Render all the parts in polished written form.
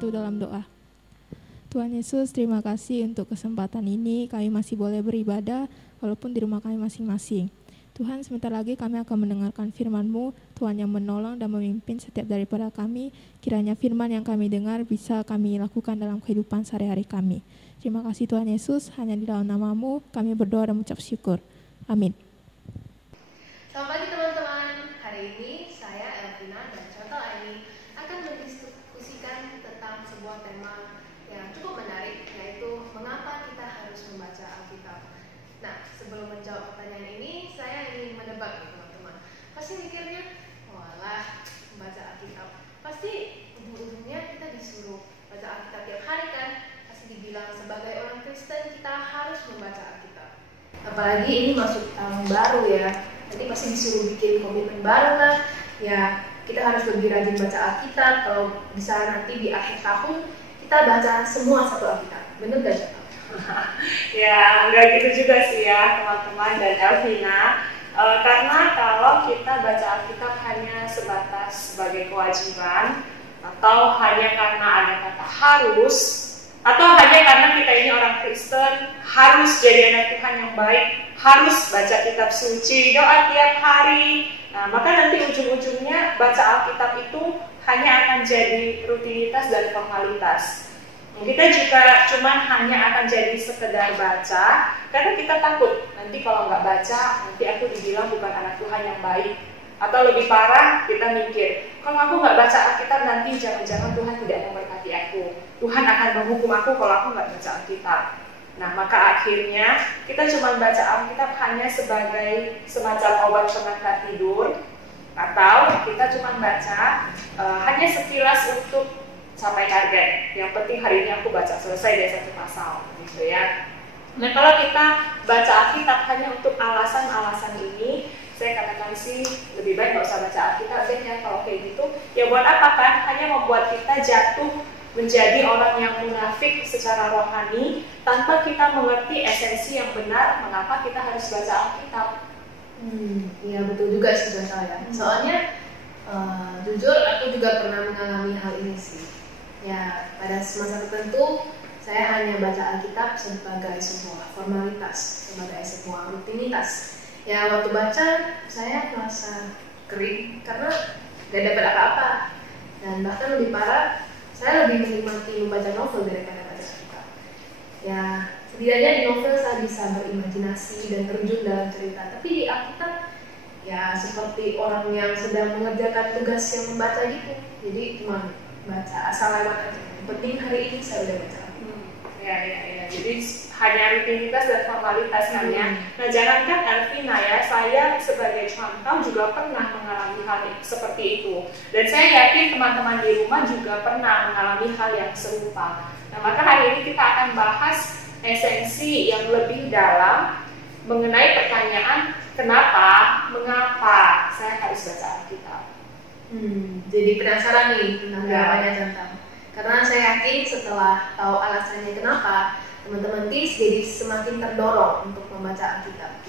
bersatu dalam doa. Tuhan Yesus, terima kasih untuk kesempatan ini. Kami masih boleh beribadah walaupun di rumah kami masing-masing. Tuhan, sebentar lagi kami akan mendengarkan firman-Mu. Tuhan yang menolong dan memimpin setiap daripada kami. Kiranya firman yang kami dengar bisa kami lakukan dalam kehidupan sehari-hari kami. Terima kasih Tuhan Yesus, hanya di dalam nama-Mu kami berdoa dan mengucap syukur. Amin. Selamat pagi teman-teman. Hari ini saya Elvina dan Chantal Aini akan mendiskusikan tentang sebuah tema yang cukup menarik, yaitu mengapa kita harus membaca Alkitab. Nah, sebelum menjawab pertanyaan ini, saya ingin menebak teman-teman. Pasti mikirnya, walah, membaca Alkitab. Pasti ujung-ujungnya kita disuruh baca Alkitab tiap hari kan? Pasti dibilang sebagai orang Kristen kita harus membaca Alkitab. Apalagi ini masuk tahun baru ya. Nanti pasti disuruh bikin komitmen baru lah. Ya, kita harus lebih rajin baca Alkitab. Kalau bisa nanti di akhir tahun kita baca semua satu Alkitab. Bener gak, Cak? Ya, nggak gitu juga sih ya teman-teman dan Elvina. Karena kalau kita baca Alkitab hanya sebatas sebagai kewajiban, atau hanya karena ada kata harus, atau hanya karena kita ini orang Kristen, harus jadi anak Tuhan yang baik, harus baca kitab suci, doa tiap hari. Nah, maka nanti ujung-ujungnya baca Alkitab itu hanya akan jadi rutinitas dan formalitas. Kita juga hanya akan jadi sekedar baca, karena kita takut nanti kalau nggak baca, nanti aku dibilang bukan anak Tuhan yang baik. Atau lebih parah, kita mikir, kalau aku nggak baca Alkitab nanti jangan-jangan Tuhan tidak memberkati aku. Tuhan akan menghukum aku kalau aku nggak baca Alkitab. Nah, maka akhirnya kita cuma baca Alkitab hanya sebagai semacam obat pengantar tidur, atau kita cuma baca hanya sekilas untuk sampai target. Yang penting hari ini aku baca selesai dari satu pasal, gitu ya. Nah, kalau kita baca Alkitab hanya untuk alasan-alasan ini, saya katakan sih lebih baik nggak usah baca Alkitab deh ya. Kalau kayak gitu, ya buat apa kan? Hanya membuat kita jatuh menjadi orang yang munafik secara rohani tanpa kita mengerti esensi yang benar mengapa kita harus baca Alkitab. Iya betul juga sih saya. Soalnya jujur aku juga pernah mengalami hal ini sih. Ya, pada masa tertentu saya hanya baca Alkitab sebagai sebuah formalitas, sebagai sebuah rutinitas. Ya, waktu baca saya merasa kering karena gak dapat apa-apa. Dan bahkan lebih parah, saya lebih menikmati membaca novel daripada baca Alkitab. Ya, setidaknya di novel saya bisa berimajinasi dan terjun dalam cerita. Tapi di Alkitab, ya seperti orang yang sedang mengerjakan tugas yang membaca gitu. Jadi cuma baca asal lewat aja. Yang penting hari ini saya udah baca. Ya. Jadi hanya rutinitas dan formalitas kan ya. Nah, jangankan Elvina ya, saya sebagai contoh juga pernah mengalami hal seperti itu. Dan saya yakin teman-teman di rumah juga pernah mengalami hal yang serupa. Nah, maka hari ini kita akan bahas esensi yang lebih dalam mengenai pertanyaan kenapa, mengapa saya harus baca Alkitab. Jadi penasaran nih tentang jawabannya Chantal. Karena saya yakin setelah tahu alasannya kenapa, teman-teman TIS jadi semakin terdorong untuk membaca Alkitab.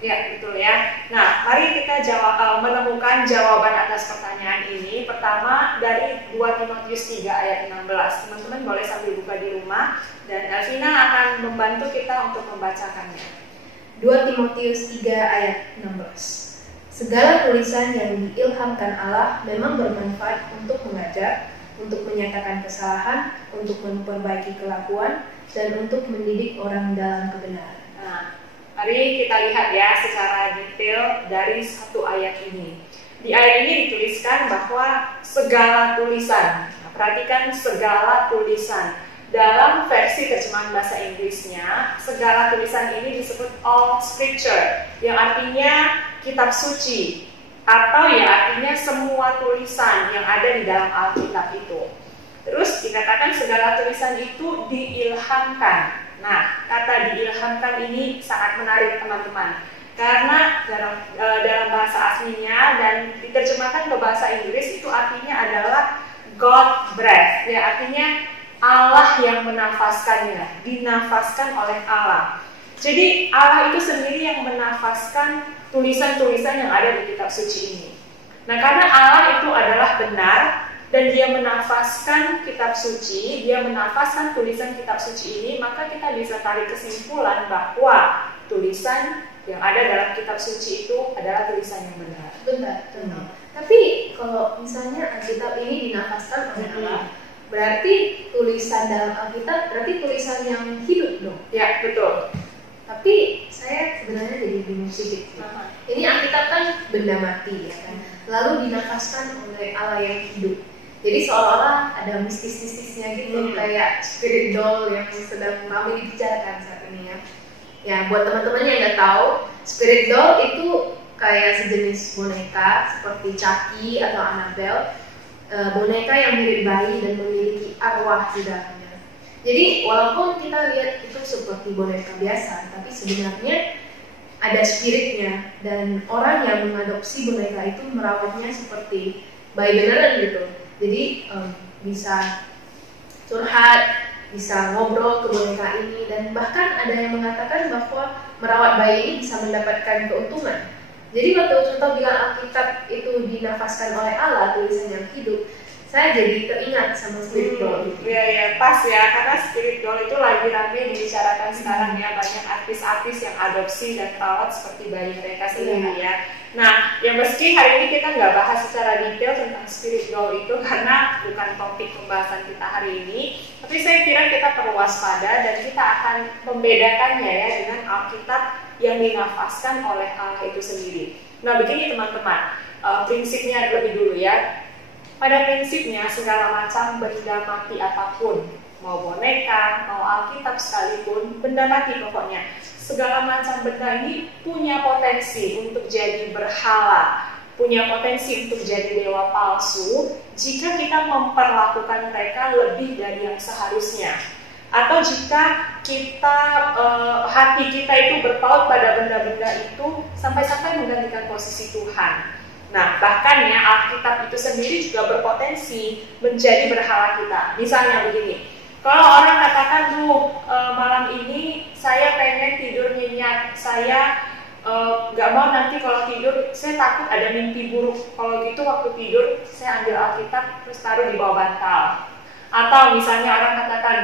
Ya, betul ya. Nah, mari kita menemukan jawaban atas pertanyaan ini. Pertama, dari 2 Timotius 3 ayat 16. Teman-teman boleh sambil buka di rumah, dan Elvina akan membantu kita untuk membacakannya. 2 Timotius 3 ayat 16. Segala tulisan yang diilhamkan Allah memang bermanfaat untuk mengajar, untuk menyatakan kesalahan, untuk memperbaiki kelakuan, dan untuk mendidik orang dalam kebenaran. Nah, mari kita lihat ya secara detail dari satu ayat ini. Di ayat ini dituliskan bahwa segala tulisan, perhatikan segala tulisan. Dalam versi terjemahan bahasa Inggrisnya, segala tulisan ini disebut all scripture, yang artinya kitab suci, atau ya artinya semua tulisan yang ada di dalam Alkitab itu. Terus dikatakan segala tulisan itu diilhamkan. Nah, kata diilhamkan ini sangat menarik teman-teman, karena dalam bahasa aslinya dan diterjemahkan ke bahasa Inggris itu artinya adalah God breath, ya artinya Allah yang menafaskannya, dinafaskan oleh Allah. Jadi Allah itu sendiri yang menafaskan tulisan-tulisan yang ada di kitab suci ini. Nah, karena Allah itu adalah benar, dan dia menafaskan kitab suci, dia menafaskan tulisan kitab suci ini, maka kita bisa tarik kesimpulan bahwa tulisan yang ada dalam kitab suci itu adalah tulisan yang benar. Benar. Tapi kalau misalnya Alkitab ini dinafaskan oleh Allah, berarti tulisan dalam Alkitab berarti tulisan yang hidup dong? Ya, betul. Tapi saya sebenarnya jadi bingung sedikit. Ini Alkitab kan benda mati ya kan, lalu dinafaskan oleh Allah yang hidup. Jadi seolah-olah ada mistis-mistisnya gitu, kayak spirit doll yang sedang ramai dibicarakan saat ini ya. Ya, buat teman-teman yang nggak tahu, spirit doll itu kayak sejenis boneka seperti Chucky atau Annabelle, boneka yang mirip bayi dan memiliki arwah di dalamnya. Jadi walaupun kita lihat itu seperti boneka biasa, tapi sebenarnya ada spiritnya, dan orang yang mengadopsi boneka itu merawatnya seperti bayi beneran gitu. Jadi bisa curhat, bisa ngobrol ke boneka ini, dan bahkan ada yang mengatakan bahwa merawat bayi ini bisa mendapatkan keuntungan. Jadi waktu contoh bilang Alkitab itu dinafaskan oleh Allah, tulisan yang hidup, saya jadi teringat sama spirit doll. Iya, pas ya, karena spirit doll itu lagi rame dibicarakan sekarang ya, banyak artis-artis yang adopsi dan perawat seperti bayi mereka sendiri ya. Nah, ya meski hari ini kita nggak bahas secara detail tentang spirit doll itu karena bukan topik pembahasan kita hari ini, tapi saya kira kita perlu waspada dan kita akan membedakannya ya dengan Alkitab yang dinafaskan oleh Allah itu sendiri. Nah, begini teman-teman, prinsipnya lebih dulu ya. Pada prinsipnya segala macam benda mati apapun, mau boneka, mau Alkitab sekalipun, benda mati pokoknya, segala macam benda ini punya potensi untuk jadi berhala, punya potensi untuk jadi dewa palsu jika kita memperlakukan mereka lebih dari yang seharusnya, atau jika kita hati kita itu berpaut pada benda-benda itu sampai-sampai menggantikan posisi Tuhan. Nah, bahkan ya Alkitab itu sendiri juga berpotensi menjadi berhala kita. Misalnya begini, kalau orang katakan tuh malam ini saya pengen tidur nyenyak, saya nggak mau nanti kalau tidur saya takut ada mimpi buruk. Kalau gitu waktu tidur saya ambil Alkitab terus taruh di bawah bantal. Atau misalnya orang katakan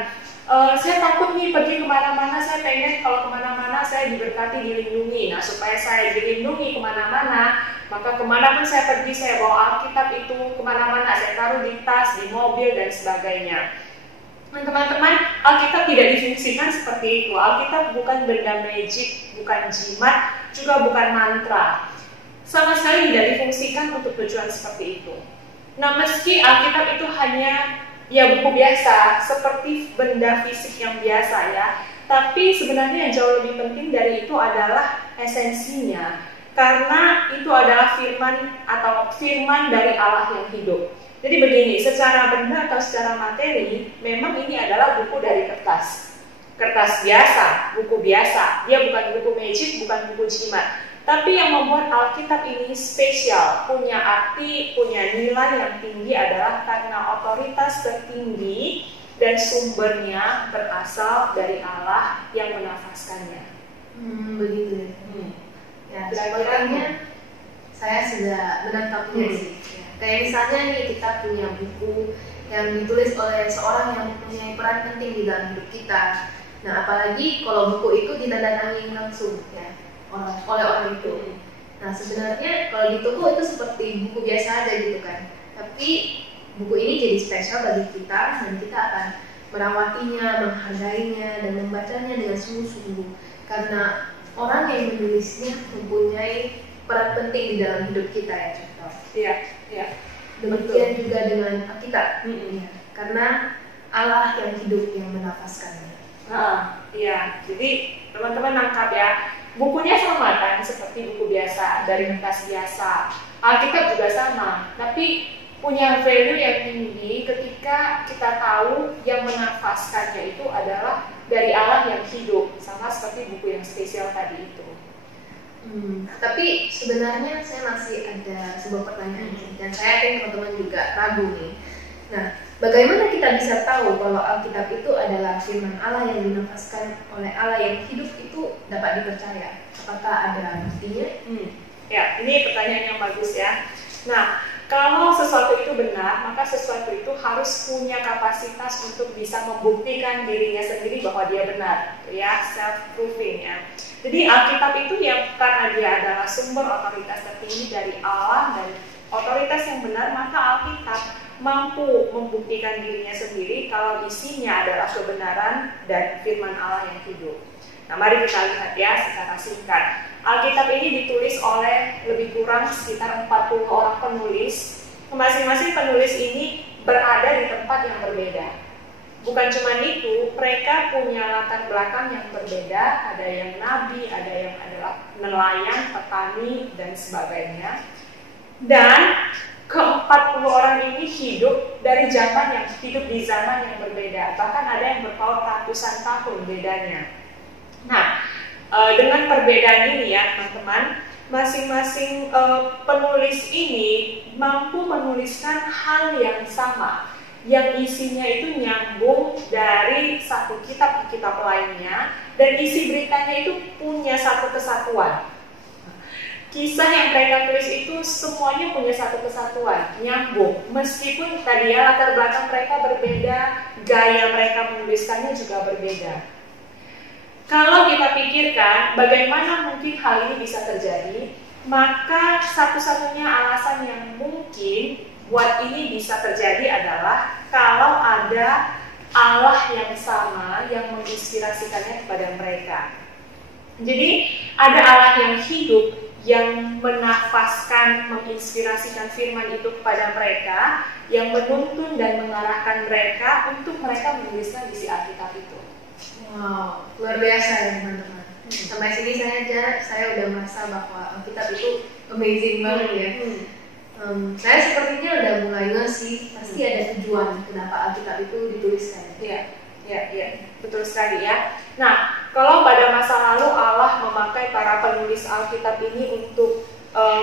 saya takut nih pergi kemana-mana, saya pengen kalau kemana-mana saya diberkati, dilindungi. Nah, supaya saya dilindungi kemana-mana, maka kemanapun saya pergi, saya bawa Alkitab itu kemana-mana, saya taruh di tas, di mobil, dan sebagainya. Nah, teman-teman, Alkitab tidak difungsikan seperti itu. Alkitab bukan benda magic, bukan jimat, juga bukan mantra. Sama sekali tidak difungsikan untuk tujuan seperti itu. Nah, meski Alkitab itu hanya buku biasa, seperti benda fisik yang biasa ya, tapi sebenarnya yang jauh lebih penting dari itu adalah esensinya, karena itu adalah firman dari Allah yang hidup. Jadi begini, secara benda atau secara materi, memang ini adalah buku dari kertas biasa, buku biasa. Dia bukan buku magic, bukan buku jimat. Tapi yang membuat Alkitab ini spesial, punya arti, punya nilai yang tinggi adalah karena otoritas tertinggi dan sumbernya berasal dari Allah yang menafaskannya. Begitu. Ya, sebenarnya saya sudah menangkapnya sih. Kayak misalnya nih kita punya buku yang ditulis oleh seorang yang mempunyai peran penting di dalam hidup kita. Nah, apalagi kalau buku itu ditandatangani langsung ya oleh orang itu. Nah, sebenarnya kalau di toko itu seperti buku biasa aja gitu kan. Tapi buku ini jadi spesial bagi kita dan kita akan merawatinya, menghargainya, dan membacanya dengan sungguh-sungguh. Karena orang yang menulisnya mempunyai peran penting di dalam hidup kita ya contoh. Iya. Demikian juga dengan Alkitab. Karena Allah yang hidup yang menafaskannya. Iya. Jadi teman-teman nangkap ya. Bukunya sama kan seperti buku biasa dari kertas biasa. Alkitab juga sama, tapi punya value yang tinggi ketika kita tahu yang menafaskannya itu adalah dari Allah yang hidup, sama seperti buku yang spesial tadi itu. Tapi sebenarnya saya masih ada sebuah pertanyaan dan saya yakin teman-teman juga ragu nih. Nah, bagaimana kita bisa tahu kalau Alkitab itu adalah firman Allah yang dinafaskan oleh Allah yang hidup itu dapat dipercaya? Apakah ada buktinya? Ya, ini pertanyaan yang bagus ya. Nah, kalau sesuatu itu benar, maka sesuatu itu harus punya kapasitas untuk bisa membuktikan dirinya sendiri bahwa dia benar, ya, self-proving ya. Jadi Alkitab itu yang karena dia adalah sumber otoritas tertinggi dari Allah dan otoritas yang benar, maka Alkitab mampu membuktikan dirinya sendiri kalau isinya adalah kebenaran dan firman Allah yang hidup. Nah, mari kita lihat ya secara singkat. Alkitab ini ditulis oleh lebih kurang sekitar 40 orang penulis. Masing-masing penulis ini berada di tempat yang berbeda. Bukan cuma itu, mereka punya latar belakang yang berbeda. Ada yang nabi, ada yang adalah nelayan, petani, dan sebagainya. Dan ke-40 orang ini hidup di zaman yang berbeda. Bahkan ada yang berpaut ratusan tahun bedanya. Nah, dengan perbedaan ini ya teman-teman, masing-masing penulis ini mampu menuliskan hal yang sama, yang isinya itu nyambung dari satu kitab ke kitab lainnya, dan isi beritanya itu punya satu kesatuan. Kisah yang mereka tulis itu semuanya punya satu kesatuan, nyambung. Meskipun tadi ya latar belakang mereka berbeda, gaya mereka menuliskannya juga berbeda. Kalau kita pikirkan bagaimana mungkin hal ini bisa terjadi, maka satu-satunya alasan yang mungkin buat ini bisa terjadi adalah kalau ada Allah yang sama yang menginspirasikannya kepada mereka. Jadi ada Allah yang hidup yang menafaskan, menginspirasikan firman itu kepada mereka, yang menuntun dan mengarahkan mereka untuk mereka menuliskan isi Alkitab itu. Wow, luar biasa ya teman-teman. Sampai sini saya udah merasa bahwa Alkitab itu amazing banget ya. Saya sepertinya udah mulai ngerti, pasti ada tujuan kenapa Alkitab itu dituliskan. Iya, betul sekali ya. Nah, kalau pada masa lalu Allah memakai para penulis Alkitab ini untuk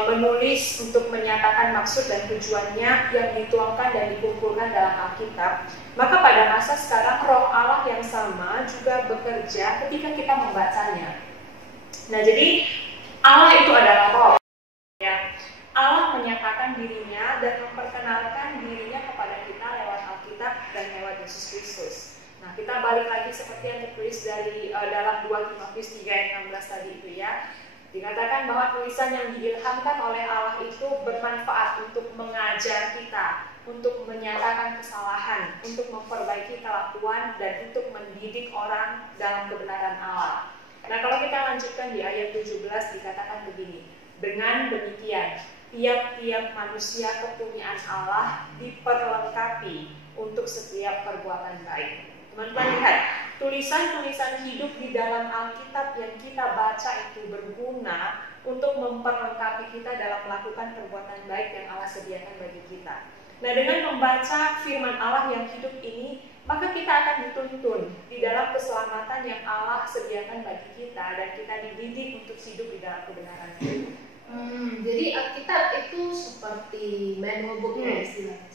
menulis, untuk menyatakan maksud dan tujuannya yang dituangkan dan dikumpulkan dalam Alkitab, maka pada masa sekarang Roh Allah yang sama juga bekerja ketika kita membacanya. Nah, jadi Allah itu adalah Roh. Ya. Allah menyatakan dirinya dan memperkenalkan dirinya kepada kita lewat Alkitab dan lewat Yesus Kristus. Nah, kita balik lagi seperti yang tertulis dari dalam 2 Timotius 3 ayat 16 tadi itu ya. Dikatakan bahwa tulisan yang diilhamkan oleh Allah itu bermanfaat untuk mengajar kita, untuk menyatakan kesalahan, untuk memperbaiki kelakuan, dan untuk mendidik orang dalam kebenaran Allah. Nah, kalau kita lanjutkan di ayat 17 dikatakan begini, dengan demikian, tiap-tiap manusia kepunyaan Allah diperlengkapi untuk setiap perbuatan baik. Teman-teman lihat, tulisan-tulisan hidup di dalam Alkitab yang kita baca itu berguna untuk memperlengkapi kita dalam melakukan perbuatan baik yang Allah sediakan bagi kita. Nah, dengan membaca firman Allah yang hidup ini, maka kita akan dituntun di dalam keselamatan yang Allah sediakan bagi kita dan kita dididik untuk hidup di dalam kebenaran itu. Jadi Alkitab itu seperti manual book ya istilahnya,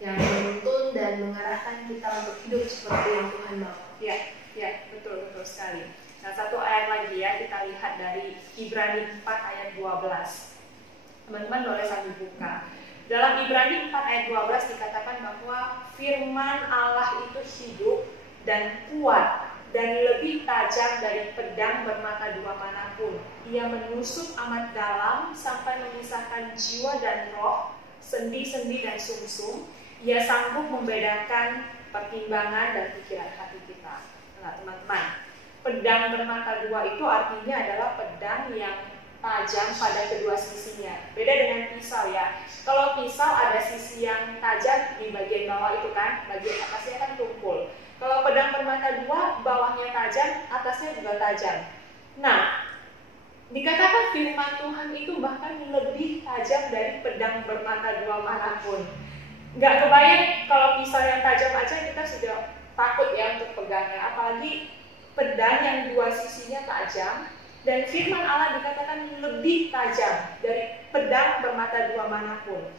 yang menuntun dan mengarahkan kita untuk hidup seperti yang Tuhan mau. Ya, betul sekali. Nah, satu ayat lagi ya, kita lihat dari Ibrani 4 ayat 12. Teman-teman boleh sambil buka. Dalam Ibrani 4 ayat 12 dikatakan bahwa firman Allah itu hidup dan kuat dan lebih tajam dari pedang bermata dua manapun. Ia menusuk amat dalam sampai memisahkan jiwa dan roh, sendi-sendi dan sumsum. Ia sanggup membedakan pertimbangan dan pikiran hati kita. Nah, teman-teman, pedang bermata dua itu artinya adalah pedang yang tajam pada kedua sisinya. Beda dengan pisau ya. Kalau pisau ada sisi yang tajam di bagian bawah itu kan, bagian atasnya kan tumpul. Kalau pedang bermata dua, bawahnya tajam, atasnya juga tajam. Nah, dikatakan firman Tuhan itu bahkan lebih tajam dari pedang bermata dua manapun. Nggak kebayang kalau pisau yang tajam aja kita sudah takut ya untuk pegangnya, apalagi pedang yang dua sisinya tajam. Dan firman Allah dikatakan lebih tajam dari pedang bermata dua manapun.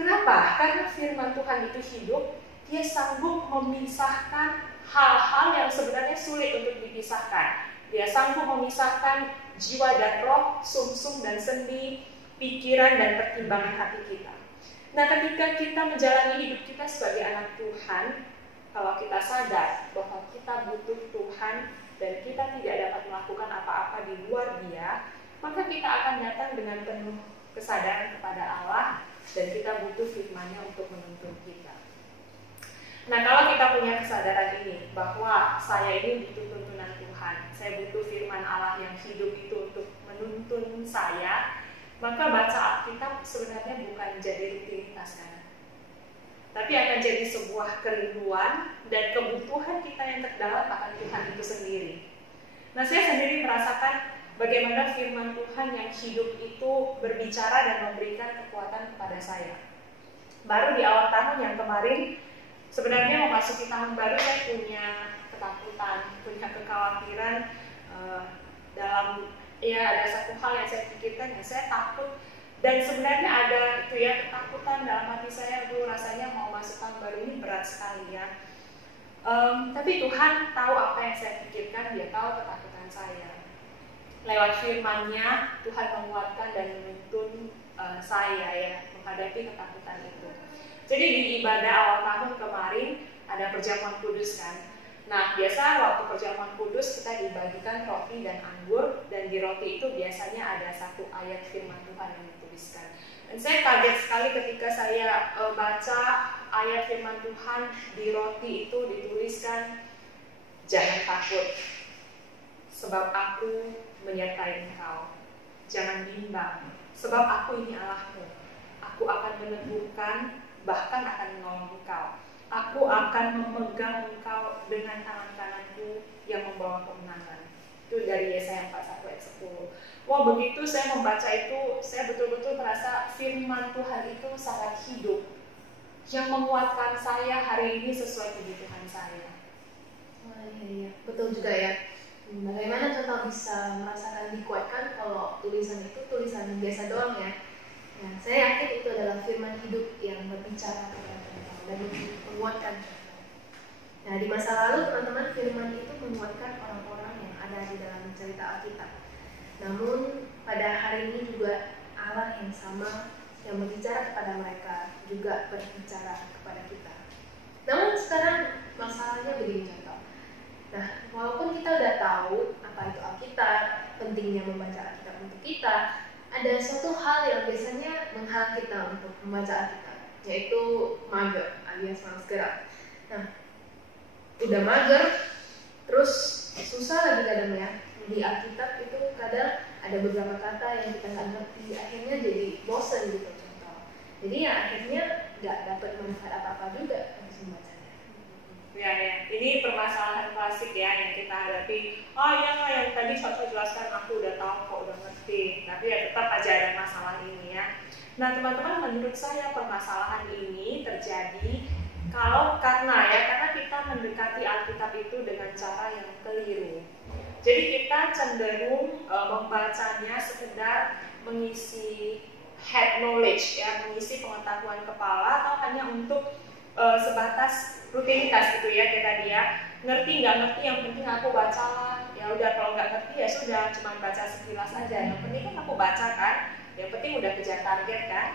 Kenapa? Karena firman Tuhan itu hidup, dia sanggup memisahkan hal-hal yang sebenarnya sulit untuk dipisahkan. Dia sanggup memisahkan jiwa dan roh, sumsum dan sendi, pikiran dan pertimbangan hati kita. Nah, ketika kita menjalani hidup kita sebagai anak Tuhan, kalau kita sadar bahwa kita butuh Tuhan dan kita tidak dapat melakukan apa-apa di luar Dia, maka kita akan datang dengan penuh kesadaran kepada Allah dan kita butuh firman-Nya untuk menuntun kita. Nah, kalau kita punya kesadaran ini bahwa saya ini butuh tuntunan Tuhan, saya butuh firman Allah yang hidup itu untuk menuntun saya, maka baca Alkitab sebenarnya bukan jadi rutinitas kan, tapi akan jadi sebuah kerinduan dan kebutuhan kita yang terdalam akan Tuhan itu sendiri. Nah, saya sendiri merasakan bagaimana firman Tuhan yang hidup itu berbicara dan memberikan kekuatan kepada saya. Baru di awal tahun yang kemarin, sebenarnya memasuki tahun baru, saya punya ketakutan, punya kekhawatiran dalam ada satu hal yang saya pikirkan, yang saya takut. Dan sebenarnya ada itu ya, ketakutan dalam hati saya, rasanya mau masuk tahun baru ini berat sekali ya. Tapi Tuhan tahu apa yang saya pikirkan, Dia tahu ketakutan saya. Lewat firman-Nya, Tuhan menguatkan dan menuntun saya ya, menghadapi ketakutan itu. Jadi di ibadah awal tahun kemarin ada perjamuan kudus kan. Nah, biasa waktu perjamuan kudus kita dibagikan roti dan anggur, dan di roti itu biasanya ada satu ayat firman Tuhan yang dituliskan. Dan saya kaget sekali ketika saya baca ayat firman Tuhan di roti itu dituliskan, jangan takut, sebab aku menyertai engkau. Jangan bimbang, sebab aku ini Allahmu. Aku akan meneguhkan, bahkan akan menolong engkau. Aku akan memegang engkau dengan tangan kananku yang membawa kemenangan. Itu dari Yesaya 41 ayat 10. Wah, begitu saya membaca itu, saya betul-betul merasa firman Tuhan itu sangat hidup, yang menguatkan saya hari ini sesuai kebutuhan saya. Wah, iya. Betul juga ya. Bagaimana contoh bisa merasakan dikuatkan kalau tulisan itu tulisan biasa doang ya? Nah, saya yakin itu adalah firman hidup yang berbicara kepada dan menguatkan. Nah, di masa lalu teman-teman, firman itu menguatkan orang-orang yang ada di dalam cerita Alkitab. Namun pada hari ini juga Allah yang sama yang berbicara kepada mereka juga berbicara kepada kita. Namun sekarang masalahnya begini contoh. Nah, walaupun kita udah tahu apa itu Alkitab, pentingnya membaca Alkitab untuk kita, ada suatu hal yang biasanya menghalang kita untuk membaca Alkitab, yaitu mager alias malas gerak. Nah, udah mager, terus susah lagi kadang ya. Di Alkitab itu kadang ada beberapa kata yang kita nggak ngerti, akhirnya jadi bosan gitu contoh. Jadi ya akhirnya nggak dapat manfaat apa-apa juga habis membacanya. Ya, ini permasalahan klasik ya yang kita hadapi. Oh iya, yang tadi saya jelaskan aku udah tahu kok, udah ngerti. Tapi ya tetap aja ada masalah ini ya. Nah teman-teman, menurut saya permasalahan ini terjadi karena kita mendekati Alkitab itu dengan cara yang keliru. Jadi kita cenderung membacanya sekedar mengisi head knowledge ya, mengisi pengetahuan kepala, atau hanya untuk sebatas rutinitas gitu ya, kayak tadi ya, ngerti nggak ngerti yang penting aku bacalah. Ya udah, kalau nggak ngerti ya sudah, cuma baca sekilas aja. Yang penting kan aku baca kan. Yang penting udah kejar target kan.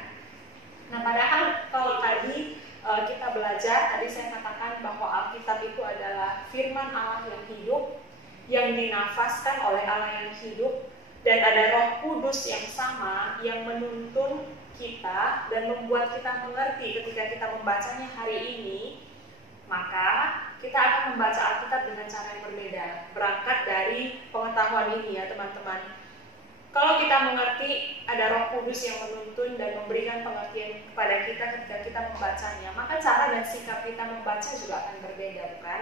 Nah padahal kalau tadi kita belajar, tadi saya katakan bahwa Alkitab itu adalah firman Allah yang hidup, yang dinafaskan oleh Allah yang hidup, dan ada Roh Kudus yang sama yang menuntun kita dan membuat kita mengerti ketika kita membacanya hari ini. Maka kita akan membaca Alkitab dengan cara yang berbeda, berangkat dari pengetahuan ini ya teman-teman. Kalau kita mengerti ada Roh Kudus yang menuntun dan memberikan pengertian kepada kita ketika kita membacanya, maka cara dan sikap kita membaca juga akan berbeda, bukan?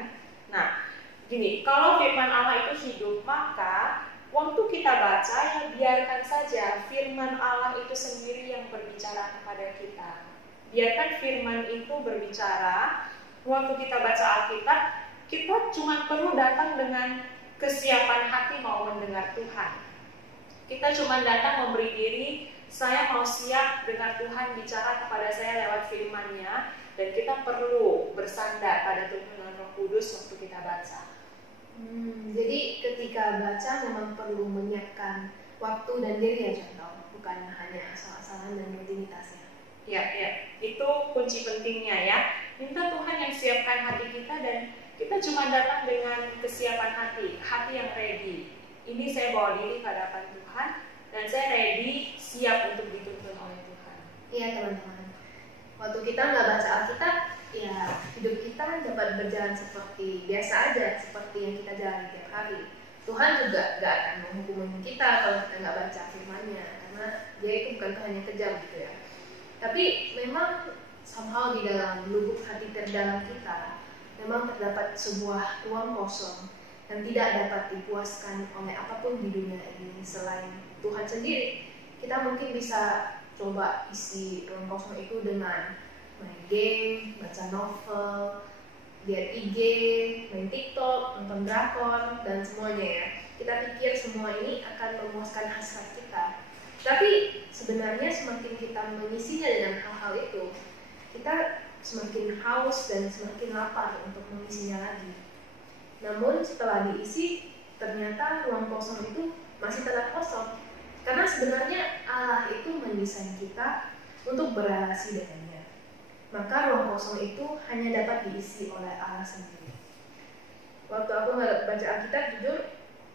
Nah, gini, kalau firman Allah itu hidup, maka waktu kita baca ya biarkan saja firman Allah itu sendiri yang berbicara kepada kita. Biarkan firman itu berbicara. Waktu kita baca Alkitab, kita cuma perlu datang dengan kesiapan hati mau mendengar Tuhan. Kita cuma datang memberi diri, saya mau siap dengar Tuhan bicara kepada saya lewat firman-Nya, dan kita perlu bersandar pada tuntunan Roh Kudus waktu kita baca. Jadi ketika baca memang perlu menyiapkan waktu dan diri ya contoh, bukan hanya asal-asalan dan rutinitasnya. Ya, itu kunci pentingnya ya. Minta Tuhan yang siapkan hati kita, dan kita cuma datang dengan kesiapan hati yang ready. Ini saya bawa diri ke hadapan Tuhan, dan saya ready, siap untuk dituntun oleh Tuhan. Iya teman-teman, waktu kita nggak baca Alkitab, ya hidup kita dapat berjalan seperti biasa aja, seperti yang kita jalani tiap hari. Tuhan juga nggak akan menghukum kita kalau kita nggak baca firman-Nya, karena Dia itu bukan Tuhan yang kejam gitu ya. Tapi memang somehow di dalam lubuk hati terdalam kita memang terdapat sebuah ruang kosong yang tidak dapat dipuaskan oleh apapun di dunia ini selain Tuhan sendiri. Kita mungkin bisa coba isi ruang kosong itu dengan main game, baca novel, lihat IG, main TikTok, nonton drakor, dan semuanya ya. Kita pikir semua ini akan memuaskan hasrat kita. Tapi sebenarnya semakin kita mengisinya dengan hal-hal itu, kita semakin haus dan semakin lapar untuk mengisinya lagi. Namun setelah diisi, ternyata ruang kosong itu masih tetap kosong. Karena sebenarnya Allah itu mendesain kita untuk berrelasi dengannya. Maka ruang kosong itu hanya dapat diisi oleh Allah sendiri. Waktu aku nggak baca Alkitab, jujur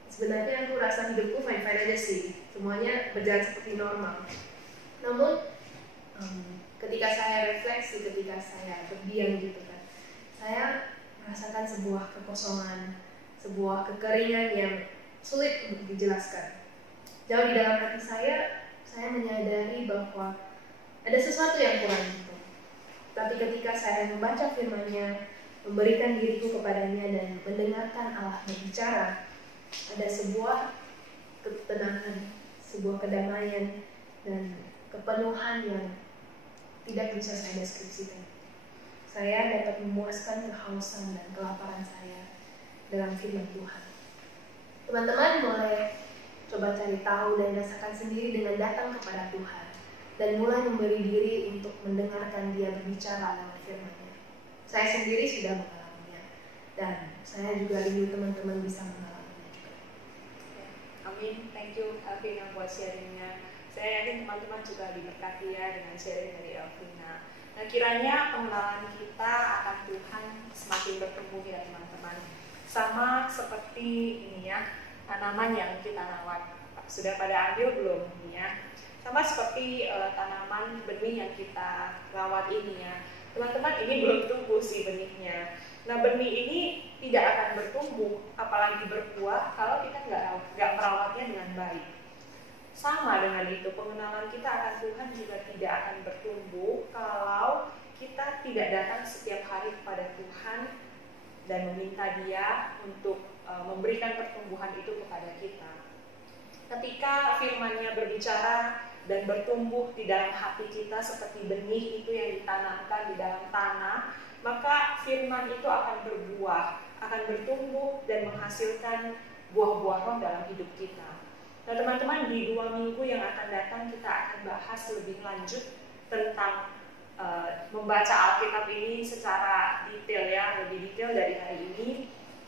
sebenarnya aku rasa hidupku fine-fine aja sih, semuanya berjalan seperti normal. Namun ketika saya refleksi, ketika saya berdiam gitu kan, saya merasakan sebuah kekosongan, sebuah kekeringan yang sulit untuk dijelaskan. Jauh di dalam hati saya menyadari bahwa ada sesuatu yang kurang gitu. Tapi ketika saya membaca firman-Nya, memberikan diriku kepadanya dan mendengarkan Allah berbicara, ada sebuah ketenangan, sebuah kedamaian, dan kepenuhan yang tidak bisa saya deskripsikan. Saya dapat memuaskan kehausan dan kelaparan saya dalam firman Tuhan. Teman-teman boleh coba cari tahu dan rasakan sendiri dengan datang kepada Tuhan dan mulai memberi diri untuk mendengarkan Dia berbicara lewat firman-Nya. Saya sendiri sudah mengalaminya, dan saya juga rindu teman-teman bisa mengalaminya juga. Amin. Thank you Elvina buat sharingnya. Saya yakin teman-teman juga diberkati ya dengan sharing dari Elvina. Nah, kiranya pengenalan kita akan Tuhan semakin bertumbuh ya teman-teman. Sama seperti ini ya, tanaman yang kita rawat. Sudah pada ambil belum ini ya? Sama seperti tanaman benih yang kita rawat ini ya. Teman-teman, ini belum tumbuh sih benihnya. Nah, benih ini tidak akan bertumbuh, apalagi berbuah kalau kita nggak merawatnya dengan baik. Sama dengan itu, pengenalan kita akan Tuhan juga tidak akan bertumbuh kalau kita tidak datang setiap hari kepada Tuhan dan meminta Dia untuk memberikan pertumbuhan itu kepada kita. Ketika firman-Nya berbicara dan bertumbuh di dalam hati kita seperti benih itu yang ditanamkan di dalam tanah, maka firman itu akan berbuah, akan bertumbuh dan menghasilkan buah-buah roh dalam hidup kita. Nah teman-teman, di 2 minggu yang akan datang kita akan bahas lebih lanjut tentang membaca Alkitab ini secara detail ya, lebih detail dari hari ini.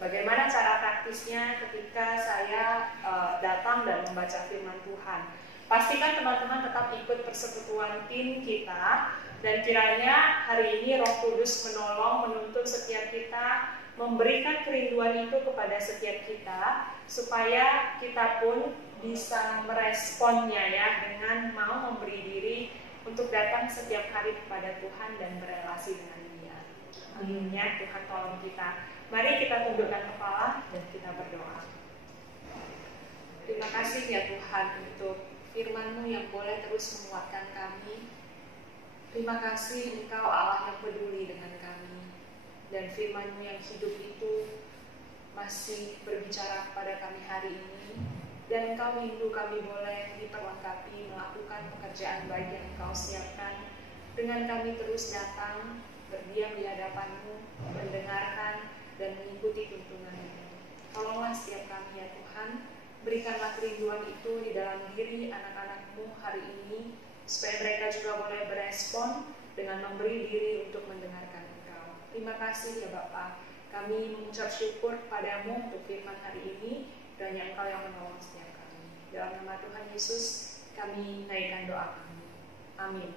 Bagaimana cara praktisnya ketika saya datang dan membaca firman Tuhan. Pastikan teman-teman tetap ikut persekutuan tim kita, dan kiranya hari ini Roh Kudus menolong, menuntun setiap kita, memberikan kerinduan itu kepada setiap kita, supaya kita pun bisa meresponnya ya, dengan mau memberi diri untuk datang setiap hari kepada Tuhan dan berelasi dengan Dia. Amin ya, Tuhan tolong kita. Mari kita tundukkan kepala dan kita berdoa. Terima kasih ya Tuhan untuk firman-Mu yang boleh terus menguatkan kami. Terima kasih Engkau Allah yang peduli dengan kami, dan firman-Mu yang hidup itu masih berbicara kepada kami hari ini, dan Engkau rindu kami boleh diperlengkapi melakukan pekerjaan baik yang Engkau siapkan, dengan kami terus datang berdiam di hadapan-Mu, mendengarkan dan mengikuti tuntunan-Mu. Tolonglah setiap kami ya Tuhan, berikanlah kerinduan itu di dalam diri anak-anak-Mu hari ini, supaya mereka juga boleh berespon dengan memberi diri untuk mendengarkan Engkau. Terima kasih ya Bapa, kami mengucap syukur padamu untuk firman hari ini, dan yang Engkau yang menolong setiap kami. Dalam nama Tuhan Yesus kami naikkan doa kami. Amin.